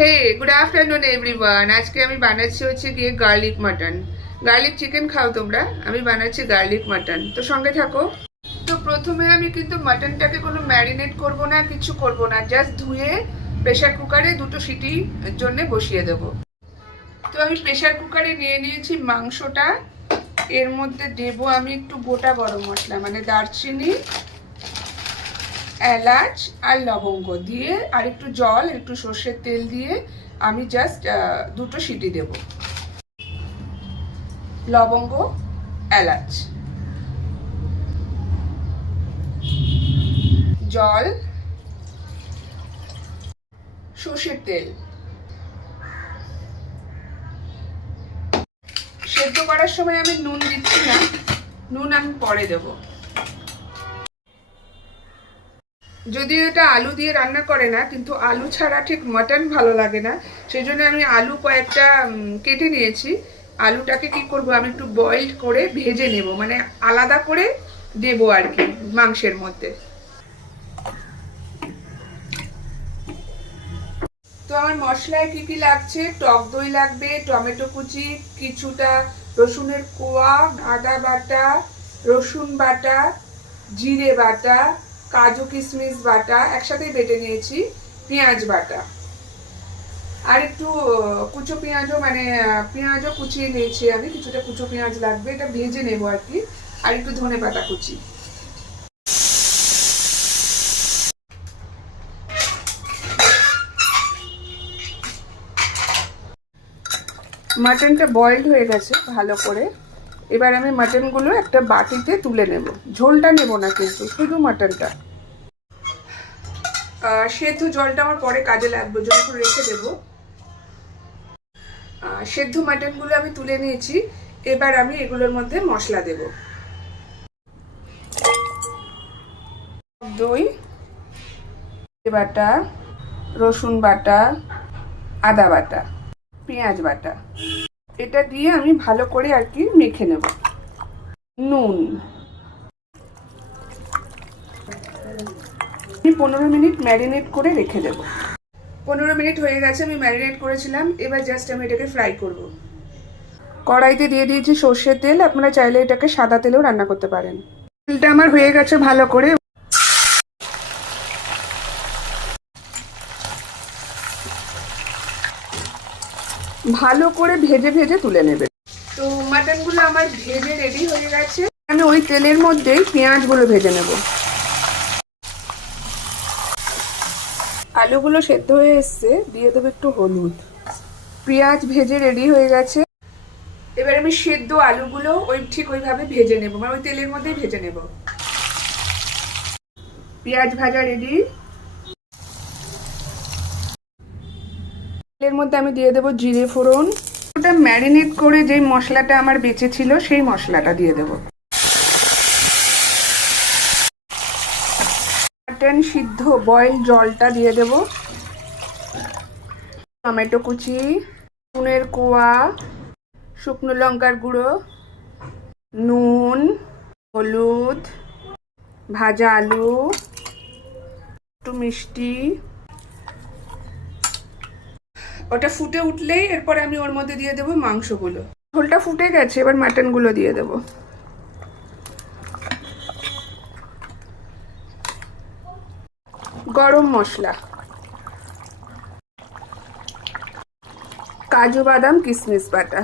হে good afternoon everyone. আজকে আমি বানাচ্ছি হচ্ছে গিয়ে গার্লিক মাটন। গার্লিক চিকেন খাও তোমরা, আমি বানাচ্ছি গার্লিক মাটন, তো সঙ্গে থাকো। তো প্রথমে আমি কিন্তু মাটনটাকে কোনো ম্যারিনেট করব না, কিছু করব না, জাস্ট ধুয়ে প্রেশার কুকারে দুটো সিটির জন্য বসিয়ে দেব। তো আমি প্রেশার কুকারে নিয়ে নিয়েছি মাংসটা। এর মধ্যে দেব আমি একটু গোটা গরম মশলা, মানে দারচিনি, এলাচ আর লবঙ্গ দিয়ে, আর একটু জল, একটু সর্ষের তেল দিয়ে আমি জাস্ট দুটো সিটি দেব। লবঙ্গ, এলাচ, জল, সর্ষের তেল। সেদ্ধ করার সময় আমি নুন দিচ্ছি না, নুন আমি পরে দেবো। যদিও এটা আলু দিয়ে রান্না করে না, কিন্তু আলু ছাড়া ঠিক মাটন ভালো লাগে না, সেই জন্য আমি আলু কয়েকটা কেটে নিয়েছি। আলুটাকে কি করব, আমি একটু বয়েলড করে ভেজে নেব, মানে আলাদা করে দেবো আর কি মাংসের মধ্যে। তো আমার মশলায় কি কি লাগছে, টক দই লাগবে, টমেটো কুচি, কিছুটা রসুনের কোয়া, আদা বাটা, রসুন বাটা, জিরে বাটা, কাজু কিশমিশ বাটা একসাথেই বেটে নিয়েছি, পেঁয়াজ বাটা, আর একটু কুচো পেঁয়াজও, মানে পেঁয়াজও কুচিয়ে নিয়েছি আমি, কিছুটা কুচো পেঁয়াজ লাগবে, এটা ভেজে নেবো আর কি, আর একটু ধনে পাতা কুচি। মাটনটা বয়েলড হয়ে গেছে ভালো করে। এবার আমি মাটনগুলো একটা বাটিতে তুলে নেব, ঝোলটা নেব না কিন্তু, শুধু মাটনটা। সেদ্ধ জলটা আমার পরে কাজে লাগবে, যখন রেখে দেবো। সেদ্ধ মাটনগুলো আমি তুলে নিয়েছি। এবার আমি এগুলোর মধ্যে মশলা দেব। দই বাটা, রসুন বাটা, আদা বাটা, পেঁয়াজ বাটা, এটা দিয়ে আমি ভালো করে আর কি মেখে নেব। নুন। 15 মিনিট ম্যারিনেট করে রেখে দেব। 15 মিনিট হয়ে গেছে, আমি ম্যারিনেট করেছিলাম। এবার জাস্ট আমি এটাকে ফ্রাই করব। কড়াইতে দিয়ে দিয়েছি সর্ষের তেল, আপনারা চাইলে এটাকে সাদা তেলেও রান্না করতে পারেন। তেলটা আমার হয়ে গেছে ভালো করে, ভালো করে ভেজে ভেজে তুলে নেবে। তো মাটনগুলো আমার ভেজে রেডি হয়ে গেছে। আমি ওই তেলের মধ্যেই পেঁয়াজগুলো ভেজে নেব। আলুগুলো সেদ্ধ হয়ে এসছে, দিয়ে দেবো একটু হলুদ। পেঁয়াজ ভেজে রেডি হয়ে গেছে। এবার আমি সেদ্ধ আলুগুলো ঠিক ওইভাবে ভেজে নেব, মানে ওই তেলের মধ্যেই ভেজে নেব। পেঁয়াজ ভাজা রেডি। তেলের মধ্যে আমি দিয়ে দেবো জিরে ফোড়ন। ওটা ম্যারিনেট করে যেই মশলাটা আমার বেঁচে ছিল, সেই মশলাটা দিয়ে দেবো। মাটন সিদ্ধ বয়েল জলটা দিয়ে দেব। টমেটো কুচি, রসুনের কোয়া, শুকনো লঙ্কার গুঁড়ো, নুন, হলুদ, ভাজা আলু, একটু মিষ্টি। ওটা ফুটে উঠলেই এরপর আমি ওর মধ্যে দিয়ে দেবো মাংসগুলো। ঝোলটা ফুটে গেছে, এবার মাটনগুলো দিয়ে দেবো। গরম মশলা, কাজু বাদাম কিশমিশ বাটা,